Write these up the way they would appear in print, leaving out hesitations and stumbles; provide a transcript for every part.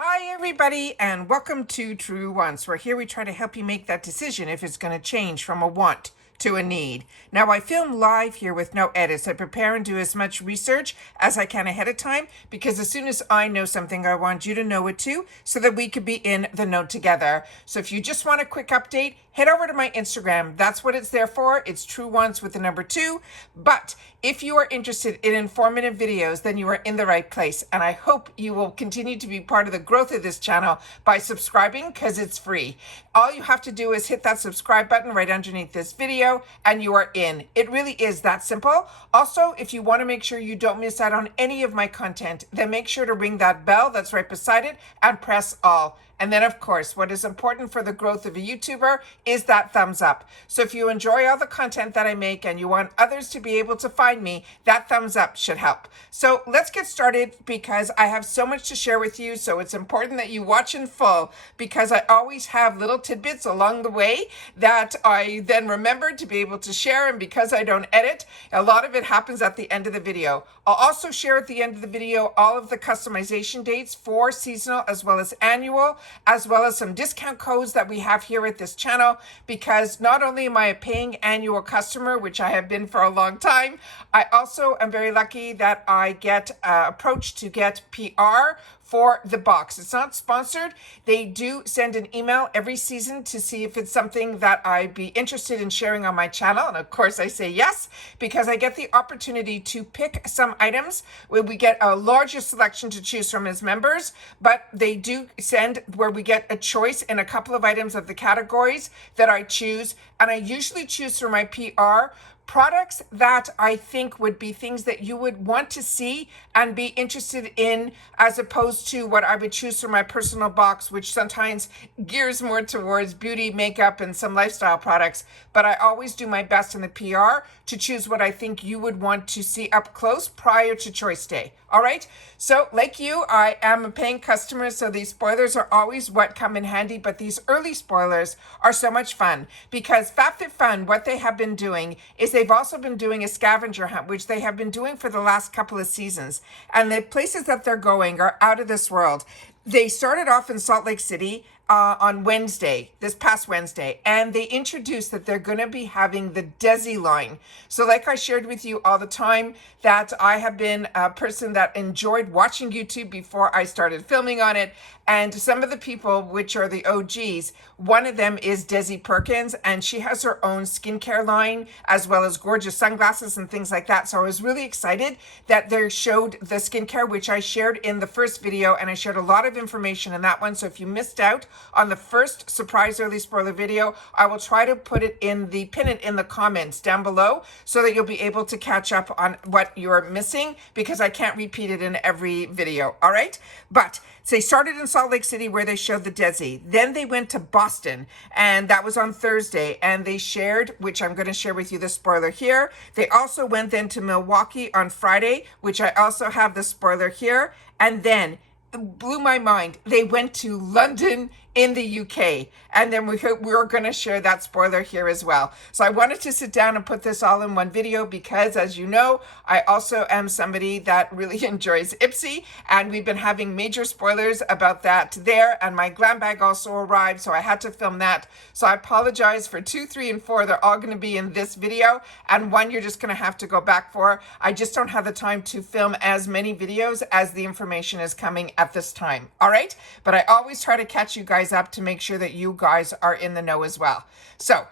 Hi everybody and welcome to Truewants, where here we try to help you make that decision if it's going to change from a want to a need. Now I film live here with no edits. I prepare and do as much research as I can ahead of time because as soon as I know something, I want you to know it too so that we could be in the know together. So if you just want a quick update, head over to my Instagram. That's what it's there for. It's Truewants with the number 2. But if you are interested in informative videos, then you are in the right place. And I hope you will continue to be part of the growth of this channel by subscribing because it's free. All you have to do is hit that subscribe button right underneath this video and you are in. It really is that simple. Also, if you want to make sure you don't miss out on any of my content, then make sure to ring that bell that's right beside it and press all. And then, of course, what is important for the growth of a YouTuber is that thumbs up. So if you enjoy all the content that I make and you want others to be able to find me, that thumbs up should help. So let's get started because I have so much to share with you. So it's important that you watch in full because I always have little tidbits along the way that I then remember to be able to share. And because I don't edit, a lot of it happens at the end of the video. I'll also share at the end of the video all of the customization dates for seasonal as well as annual, as well as some discount codes that we have here at this channel, because not only am I a paying annual customer, which I have been for a long time, I also am very lucky that I get approached to get PR for the box. It's not sponsored. They do send an email every season to see if it's something that I'd be interested in sharing on my channel. And of course I say yes, because I get the opportunity to pick some items where we get a larger selection to choose from as members, but they do send where we get a choice in a couple of items of the categories that I choose. And I usually choose for my PR products that I think would be things that you would want to see and be interested in, as opposed to what I would choose for my personal box, which sometimes gears more towards beauty, makeup, and some lifestyle products. But I always do my best in the PR to choose what I think you would want to see up close prior to choice day. All right. So like you, I am a paying customer. So these spoilers are always what come in handy. But these early spoilers are so much fun because FabFitFun, what they have been doing is they've also been doing a scavenger hunt, which they have been doing for the last couple of seasons. And the places that they're going are out of this world. They started off in Salt Lake City on Wednesday, this past Wednesday, and they introduced that they're going to be having the Desi line. So like I shared with you all the time, that I have been a person that enjoyed watching YouTube before I started filming on it. And some of the people, which are the OGs, one of them is Desi Perkins, and she has her own skincare line, as well as gorgeous sunglasses and things like that. So I was really excited that they showed the skincare, which I shared in the first video, and I shared a lot of information in that one. So if you missed out on the first surprise early spoiler video, I will try to put it in the pin it in the comments down below so that you'll be able to catch up on what you're missing, because I can't repeat it in every video. All right. But so they started in Salt Lake City where they showed the Desi. Then they went to Boston, and that was on Thursday. And they shared, which I'm going to share with you the spoiler here. They also went then to Milwaukee on Friday, which I also have the spoiler here. And then it blew my mind, they went to London in the UK, and then we're going to share that spoiler here as well. So I wanted to sit down and put this all in one video because, as you know, I also am somebody that really enjoys Ipsy, and we've been having major spoilers about that there, and my glam bag also arrived, so I had to film that. So I apologize for 2, 3, and 4. They're all going to be in this video, and 1 you're just going to have to go back for. I just don't have the time to film as many videos as the information is coming at this time. All right, but I always try to catch you guys up to make sure that you guys are in the know as well. So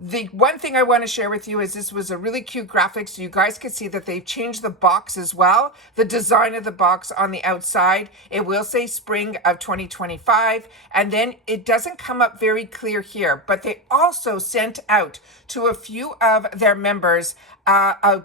the one thing I want to share with you is this was a really cute graphic, so you guys could see that they've changed the box as well. The design of the box on the outside, it will say spring of 2025, and then it doesn't come up very clear here, but they also sent out to a few of their members a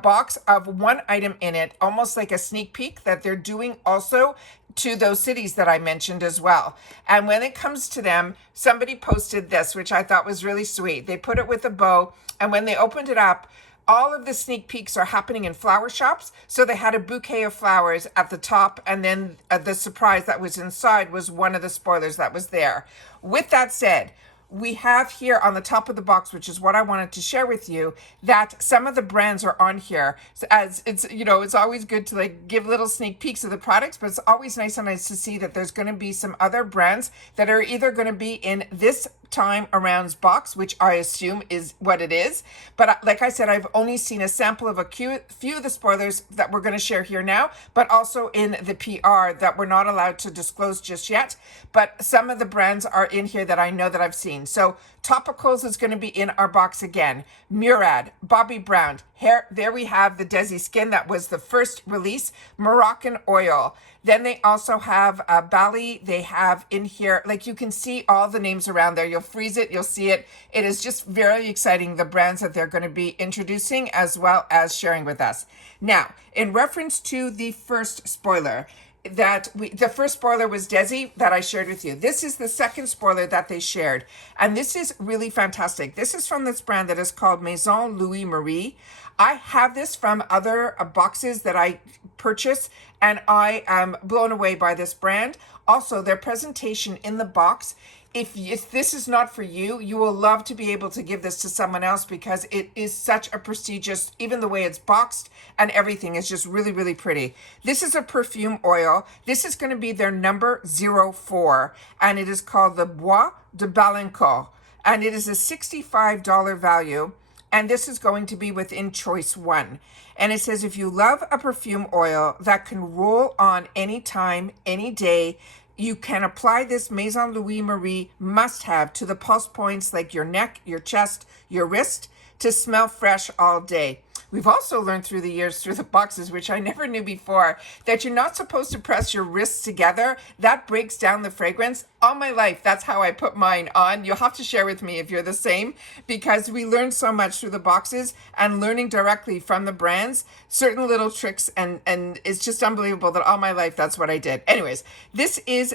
box of one item in it, almost like a sneak peek that they're doing also to those cities that I mentioned as well. And when it comes to them, somebody posted this, which I thought was really sweet. They put it with a bow, and when they opened it up, all of the sneak peeks are happening in flower shops. So they had a bouquet of flowers at the top, and then the surprise that was inside was one of the spoilers that was there. With that said, we have here on the top of the box, which is what I wanted to share with you, that some of the brands are on here. So as it's, it's always good to like give little sneak peeks of the products, but it's always nice sometimes to see that there's going to be some other brands that are either going to be in this time around's box, which I assume is what it is. But like I said, I've only seen a sample of a few of the spoilers that we're going to share here now, but also in the PR that we're not allowed to disclose just yet. But some of the brands are in here that I know that I've seen. So Topicals is going to be in our box again. Murad, Bobbi Brown, hair. There we have the Desi Skin. That was the first release. Moroccan Oil. Then they also have Bali. They have in here, like you can see all the names around there. You'll freeze it. You'll see it. It is just very exciting, the brands that they're going to be introducing as well as sharing with us. Now, in reference to the first spoiler, the first spoiler was Desi that I shared with you. This is the second spoiler that they shared, and this is really fantastic. This is from this brand that is called Maison Louis Marie. I have this from other boxes that I purchase, and I am blown away by this brand. Also, their presentation in the box. If this is not for you, you will love to be able to give this to someone else because it is such a prestigious, even the way it's boxed and everything is just really, really pretty. This is a perfume oil. This is going to be their number 04, and it is called the Bois de Balancourt, and it is a $65 value, and this is going to be within choice 1. And it says, if you love a perfume oil that can roll on anytime, any day, you can apply this Maison Louis Marie must-have to the pulse points like your neck, your chest, your wrist to smell fresh all day. We've also learned through the years, through the boxes, which I never knew before, that you're not supposed to press your wrists together. That breaks down the fragrance. All my life, that's how I put mine on. You'll have to share with me if you're the same, because we learned so much through the boxes and learning directly from the brands, certain little tricks, and it's just unbelievable that all my life, that's what I did. Anyways, this is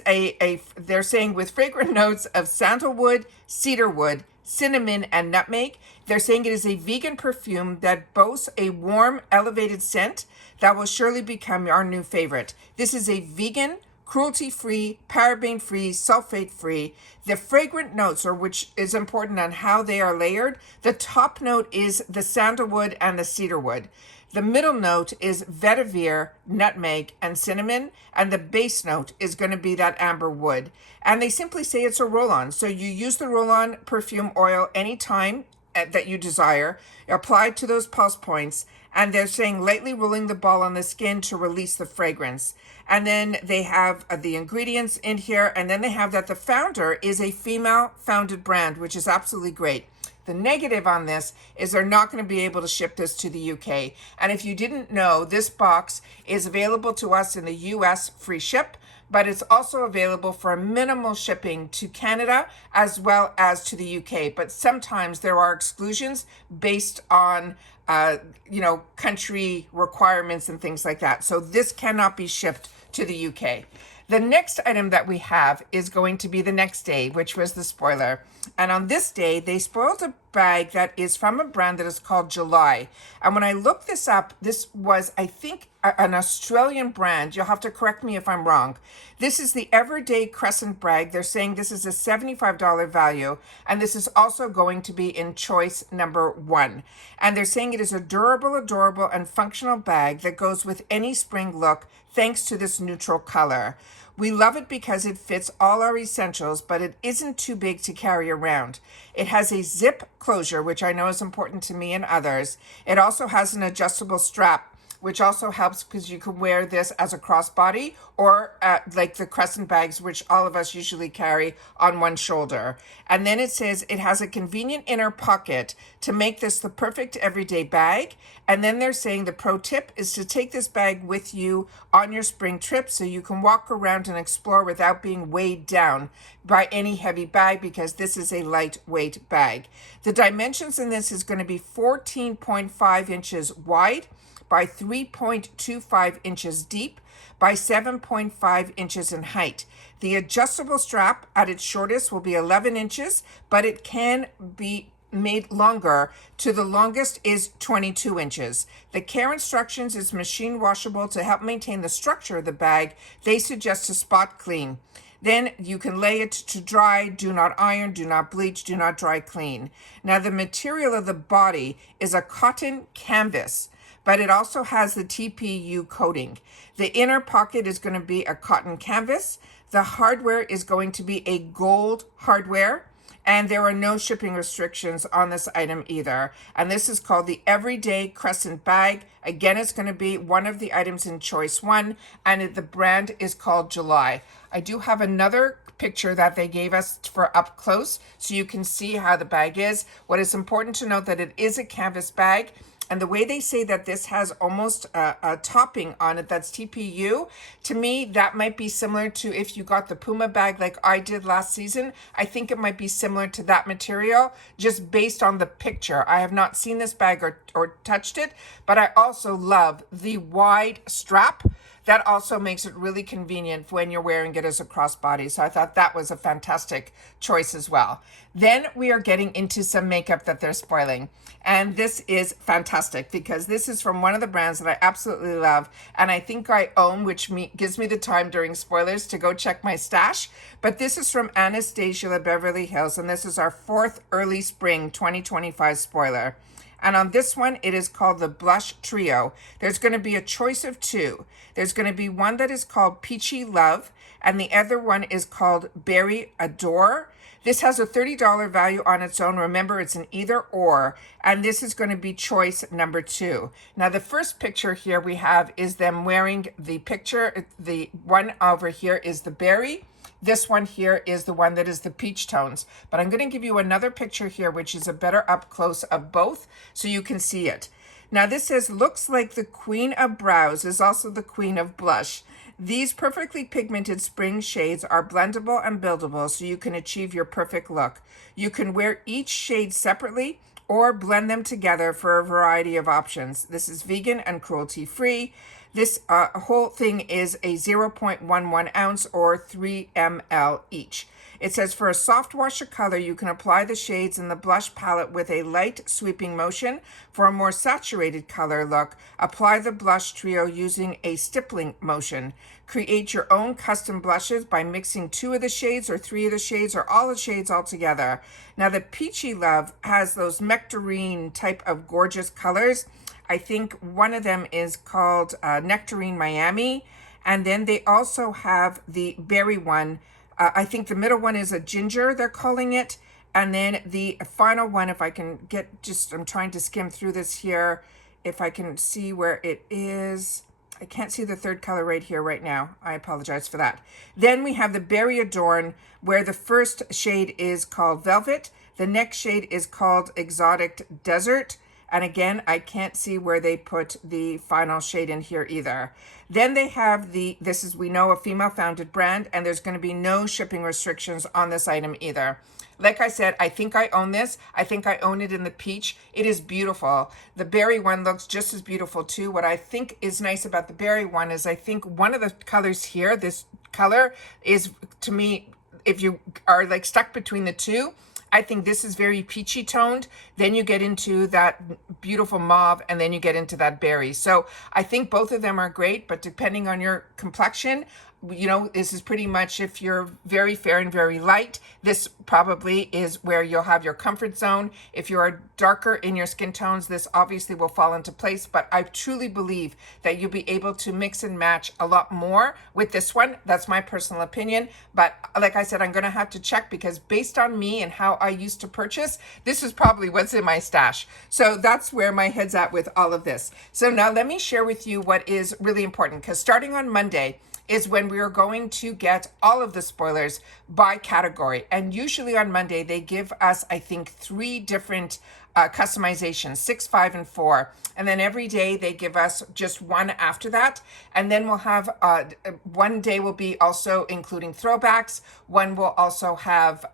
they're saying with fragrant notes of sandalwood, cedarwood, cinnamon, and nutmeg. They're saying it is a vegan perfume that boasts a warm, elevated scent that will surely become our new favorite. This is a vegan, cruelty-free, paraben-free, sulfate-free. The fragrant notes, or which is important on how they are layered, the top note is the sandalwood and the cedarwood. The middle note is vetiver, nutmeg, and cinnamon, and the base note is going to be that amber wood. And they simply say it's a roll-on. So you use the roll-on perfume oil anytime that you desire, applied to those pulse points, and they're saying lightly rolling the ball on the skin to release the fragrance. And then they have the ingredients in here, and then they have that the founder is a female-founded brand, which is absolutely great. The negative on this is they're not going to be able to ship this to the UK. And if you didn't know, this box is available to us in the US free ship, but it's also available for minimal shipping to Canada as well as to the UK. But sometimes there are exclusions based on country requirements and things like that. So this cannot be shipped to the UK. The next item that we have is going to be the next day, which was the spoiler. And on this day, they spoiled a bag that is from a brand that is called July. And when I looked this up, this was, I think, an Australian brand. You'll have to correct me if I'm wrong. This is the Everyday Crescent bag. They're saying this is a $75 value. And this is also going to be in choice number 1. And they're saying it is a durable, adorable, and functional bag that goes with any spring look thanks to this neutral color. We love it because it fits all our essentials, but it isn't too big to carry around. It has a zip closure, which I know is important to me and others. It also has an adjustable strap, which also helps because you can wear this as a crossbody or like the Crescent bags, which all of us usually carry on one shoulder. And then it says it has a convenient inner pocket to make this the perfect everyday bag. And then they're saying the pro tip is to take this bag with you on your spring trip so you can walk around and explore without being weighed down by any heavy bag, because this is a lightweight bag. The dimensions in this is going to be 14.5 inches wide by 3.25 inches deep by 7.5 inches in height. The adjustable strap at its shortest will be 11 inches, but it can be made longer to the longest is 22 inches. The care instructions is machine washable to help maintain the structure of the bag. They suggest to spot clean. Then you can lay it to dry. Do not iron, do not bleach, do not dry clean. Now the material of the body is a cotton canvas, but it also has the TPU coating. The inner pocket is going to be a cotton canvas. The hardware is going to be a gold hardware. And there are no shipping restrictions on this item either. And this is called the Everyday Crescent Bag. Again, it's going to be one of the items in choice 1, and the brand is called July. I do have another picture that they gave us for up close so you can see how the bag is. What is important to note that it is a canvas bag. And the way they say that this has almost a topping on it that's TPU, to me, that might be similar to if you got the Puma bag like I did last season. I think it might be similar to that material just based on the picture. I have not seen this bag or touched it, but I also love the wide strap. That also makes it really convenient when you're wearing it as a crossbody. So I thought that was a fantastic choice as well. Then we are getting into some makeup that they're spoiling. And this is fantastic because this is from one of the brands that I absolutely love. And I think I own, which gives me the time during spoilers to go check my stash. But this is from Anastasia, Beverly Hills. And this is our 4th early spring 2025 spoiler. And on this one, it is called the Blush Trio. There's going to be a choice of 2. There's going to be one that is called Peachy Love, and the other one is called Berry Adore. This has a $30 value on its own. Remember, it's an either or, and this is going to be choice number 2. Now, the first picture here we have is them wearing the picture. The one over here is the berry. This one here is the one that is the peach tones. But I'm going to give you another picture here, which is a better up close of both so you can see it. Now this says, looks like the queen of brows is also the queen of blush. These perfectly pigmented spring shades are blendable and buildable so you can achieve your perfect look. You can wear each shade separately or blend them together for a variety of options. This is vegan and cruelty free. This whole thing is a 0.11 ounce or 3 ml each. It says for a soft wash of color, you can apply the shades in the blush palette with a light sweeping motion. For a more saturated color look, apply the blush trio using a stippling motion. Create your own custom blushes by mixing 2 of the shades or 3 of the shades or all the shades all together. Now the Peachy Love has those nectarine type of gorgeous colors. I think one of them is called Nectarine Miami. And then they also have the berry one. I think the middle one is a ginger, they're calling it. And then the final one, if I can get I'm trying to skim through this here. If I can see where it is. I can't see the third color right here right now. I apologize for that. Then we have the Berry Adorn, where the first shade is called Velvet. The next shade is called Exotic Desert. And again, I can't see where they put the final shade in here either. Then they have this is, we know, a female founded brand, and there's going to be no shipping restrictions on this item either. Like I said, I think I own this. I think I own it in the peach. It is beautiful. The berry one looks just as beautiful too. What I think is nice about the berry one is I think one of the colors here, this color is, to me, if you are like stuck between the two, I think this is very peachy toned. Then you get into that beautiful mauve, and then you get into that berry. So I think both of them are great, but depending on your complexion, you know, this is pretty much, if you're very fair and very light, this probably is where you'll have your comfort zone. If you are darker in your skin tones, this obviously will fall into place, but I truly believe that you'll be able to mix and match a lot more with this one. That's my personal opinion, but like I said, I'm gonna have to check, because based on me and how I used to purchase, this is probably what's in my stash. So that's where my head's at with all of this. So now let me share with you what is really important, because starting on Monday is when we are going to get all of the spoilers by category. And usually on Monday, they give us, I think, 3 different customizations, 6, 5, and 4. And then every day they give us just one after that. And then we'll have, one day will be also including throwbacks. One will also have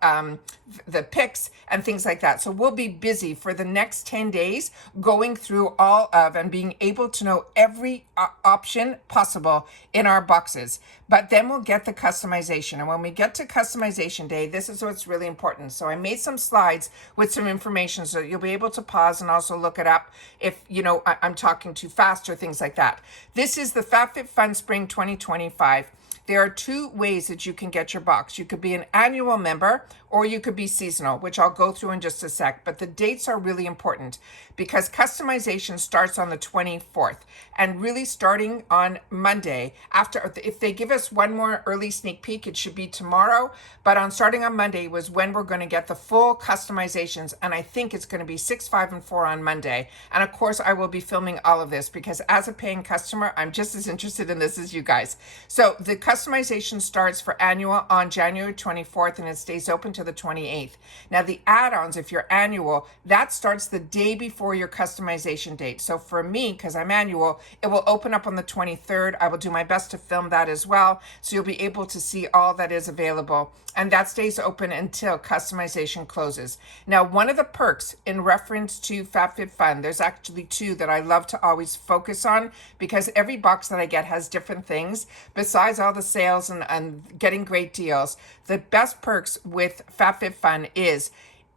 the picks and things like that. So we'll be busy for the next 10 days going through all of and being able to know every option possible in our boxes. But then we'll get the customization. And when we get to customization day, this is what's really important. So I made some slides with some information so you'll be able to pause and also look it up if, you know, I'm talking too fast or things like that. This is the FabFitFun Spring 2025. there are two ways that you can get your box. You could be an annual member or you could be seasonal, which I'll go through in just a sec. But the dates are really important because customization starts on the 24th, and really starting on Monday. After, if they give us one more early sneak peek, it should be tomorrow. But on starting on Monday was when we're going to get the full customizations, and I think it's going to be 6, 5, and 4 on Monday. And of course, I will be filming all of this because as a paying customer, I'm just as interested in this as you guys. So the customization starts for annual on January 24th, and it stays open to the 28th. Now the add-ons, if you're annual, that starts the day before your customization date. So for me, because I'm annual, it will open up on the 23rd. I will do my best to film that as well, so you'll be able to see all that is available. And that stays open until customization closes. Now, one of the perks in reference to FabFitFun, there's actually two that I love to always focus on because every box that I get has different things. Besides all the sales and getting great deals, the best perks with FabFitFun is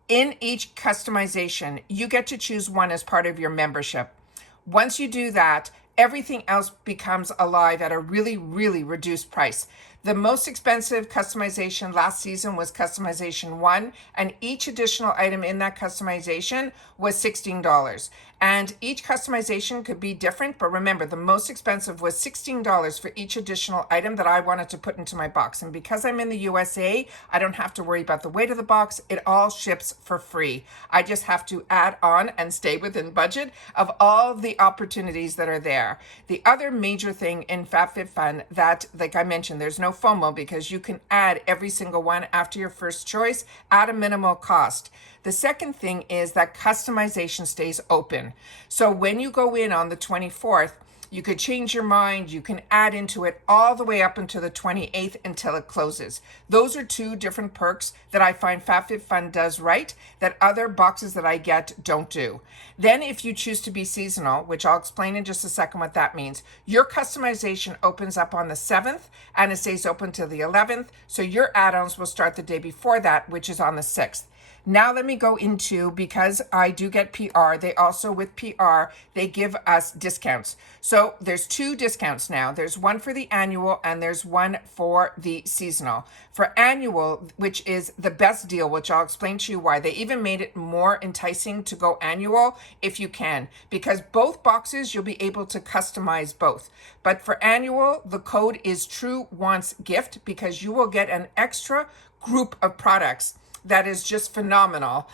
in each customization, you get to choose one as part of your membership. Once you do that, everything else becomes alive at a really, really reduced price. The most expensive customization last season was customization 1, and each additional item in that customization was $16. And each customization could be different, but remember, the most expensive was $16 for each additional item that I wanted to put into my box. And because I'm in the USA, I don't have to worry about the weight of the box. It all ships for free. I just have to add on and stay within budget of all the opportunities that are there. The other major thing in FabFitFun that, like I mentioned, there's no FOMO because you can add every single one after your first choice at a minimal cost. The second thing is that customization stays open. So when you go in on the 24th, you could change your mind. You can add into it all the way up until the 28th until it closes. Those are two different perks that I find FabFitFun does right that other boxes that I get don't do. Then if you choose to be seasonal, which I'll explain in just a second what that means, your customization opens up on the 7th and it stays open till the 11th. So your add-ons will start the day before that, which is on the 6th. Now let me go into, because I do get PR, they also with PR, they give us discounts. So there's two discounts now. There's one for the annual and there's one for the seasonal. For annual, which is the best deal, which I'll explain to you why. They even made it more enticing to go annual if you can, because both boxes you'll be able to customize both. But for annual, the code is Truewants gift because you will get an extra group of products that is just phenomenal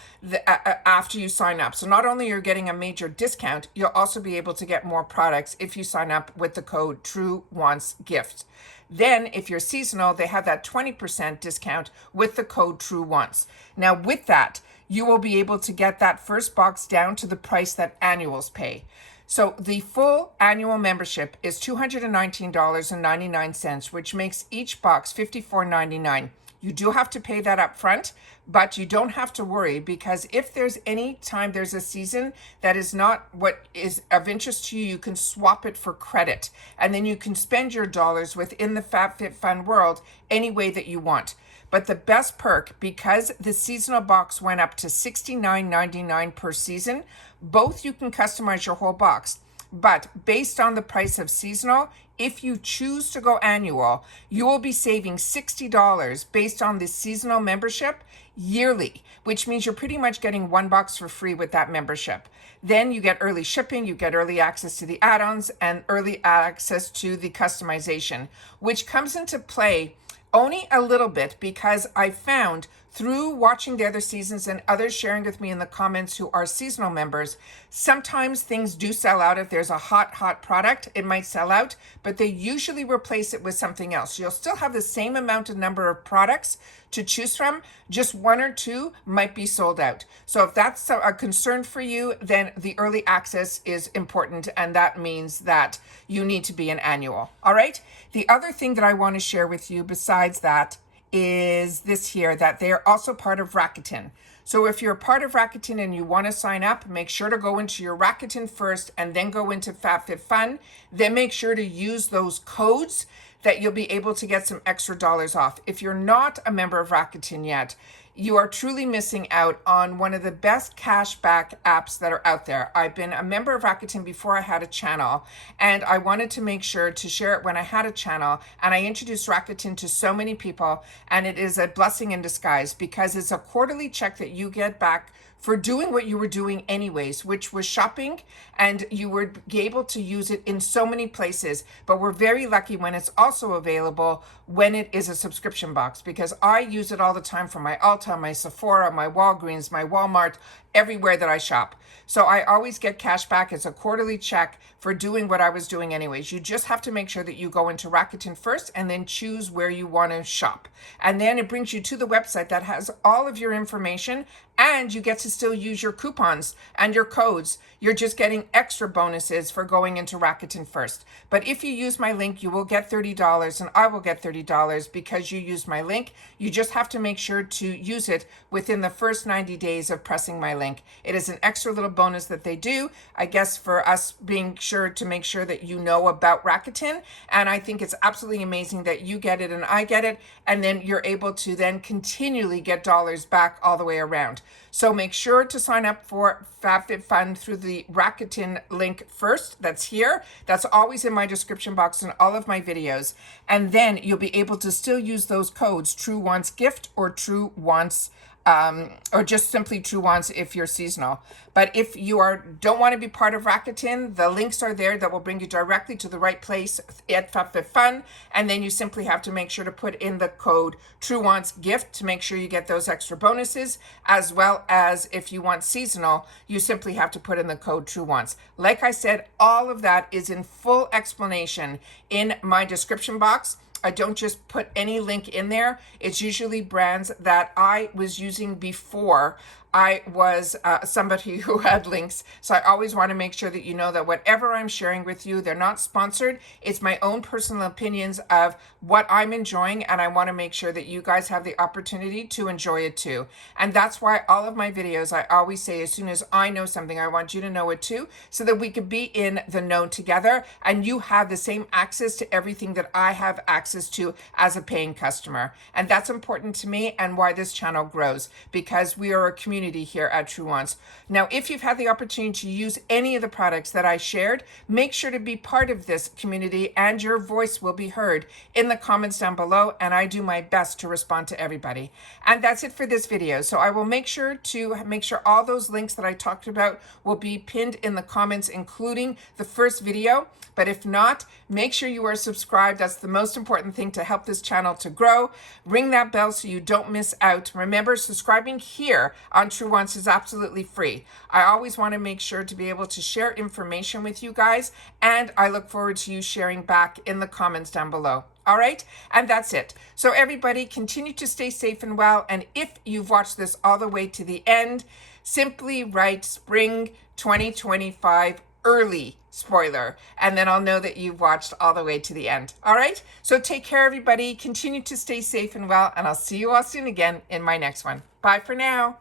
after you sign up. So not only you're getting a major discount, you'll also be able to get more products if you sign up with the code TrueWantsGift. Then if you're seasonal, they have that 20% discount with the code TrueWants. Now with that, you will be able to get that first box down to the price that annuals pay. So the full annual membership is $219.99, which makes each box $54.99. You do have to pay that up front, but you don't have to worry because if there's any time there's a season that is not what is of interest to you, you can swap it for credit. And then you can spend your dollars within the FabFitFun world any way that you want. But the best perk, because the seasonal box went up to $69.99 per season, both you can customize your whole box. But based on the price of seasonal, if you choose to go annual, you will be saving $60 based on the seasonal membership yearly, which means you're pretty much getting one box for free with that membership. Then you get early shipping, you get early access to the add-ons and early access to the customization, which comes into play only a little bit because I found through watching the other seasons and others sharing with me in the comments who are seasonal members, sometimes things do sell out. If there's a hot product, it might sell out, but they usually replace it with something else. You'll still have the same amount of number of products to choose from, just one or two might be sold out. So if that's a concern for you, then the early access is important, and that means that you need to be an annual. All right. The other thing that I want to share with you besides that is this here, that they are also part of Rakuten. So if you're a part of Rakuten and you want to sign up, make sure to go into your Rakuten first and then go into FabFitFun. Then make sure to use those codes that you'll be able to get some extra dollars off. If you're not a member of Rakuten yet, you are truly missing out on one of the best cashback apps that are out there. I've been a member of Rakuten before I had a channel, and I wanted to make sure to share it when I had a channel, and I introduced Rakuten to so many people, and it is a blessing in disguise because it's a quarterly check that you get back for doing what you were doing anyways, which was shopping, and you would be able to use it in so many places. But we're very lucky when it's also available when it is a subscription box, because I use it all the time for my Ulta, my Sephora, my Walgreens, my Walmart, everywhere that I shop. So I always get cash back as a quarterly check for doing what I was doing anyways. You just have to make sure that you go into Rakuten first and then choose where you want to shop. And then it brings you to the website that has all of your information, and you get to still use your coupons and your codes. You're just getting extra bonuses for going into Rakuten first. But if you use my link, you will get $30 and I will get $30 because you used my link. You just have to make sure to use it within the first 90 days of pressing my link. It is an extra little bonus that they do, I guess, for us being sure to make sure that you know about Rakuten. And I think it's absolutely amazing that you get it and I get it. And then you're able to then continually get dollars back all the way around. So make sure to sign up for FabFitFun through the Rakuten link first. That's here. That's always in my description box in all of my videos. And then you'll be able to still use those codes, Truewants Gift or Truewants, or just simply Truewants if you're seasonal. But if you don't want to be part of Rakuten, the links are there that will bring you directly to the right place at FabFitFun. And then you simply have to make sure to put in the code Truewants Gift to make sure you get those extra bonuses, as well as if you want seasonal, you simply have to put in the code Truewants. Like I said, all of that is in full explanation in my description box. I don't just put any link in there. It's usually brands that I was using before I was somebody who had links. So I always want to make sure that you know that whatever I'm sharing with you, they're not sponsored. It's my own personal opinions of what I'm enjoying, and I want to make sure that you guys have the opportunity to enjoy it too. And that's why all of my videos, I always say, as soon as I know something, I want you to know it too, so that we could be in the know together and you have the same access to everything that I have access to as a paying customer. And that's important to me and why this channel grows, because we are a community here at Truewants. Now, if you've had the opportunity to use any of the products that I shared, make sure to be part of this community and your voice will be heard in the comments down below, and I do my best to respond to everybody. And that's it for this video. So I will make sure all those links that I talked about will be pinned in the comments, including the first video. But if not, make sure you are subscribed. That's the most important thing to help this channel to grow. Ring that bell so you don't miss out. Remember, subscribing here on Truewants is absolutely free. I always want to make sure to be able to share information with you guys, and I look forward to you sharing back in the comments down below. All right, and that's it. So everybody, continue to stay safe and well. And if you've watched this all the way to the end, simply write spring 2025 early spoiler, and then I'll know that you've watched all the way to the end. All right, so take care, everybody. Continue to stay safe and well, and I'll see you all soon again in my next one. Bye for now.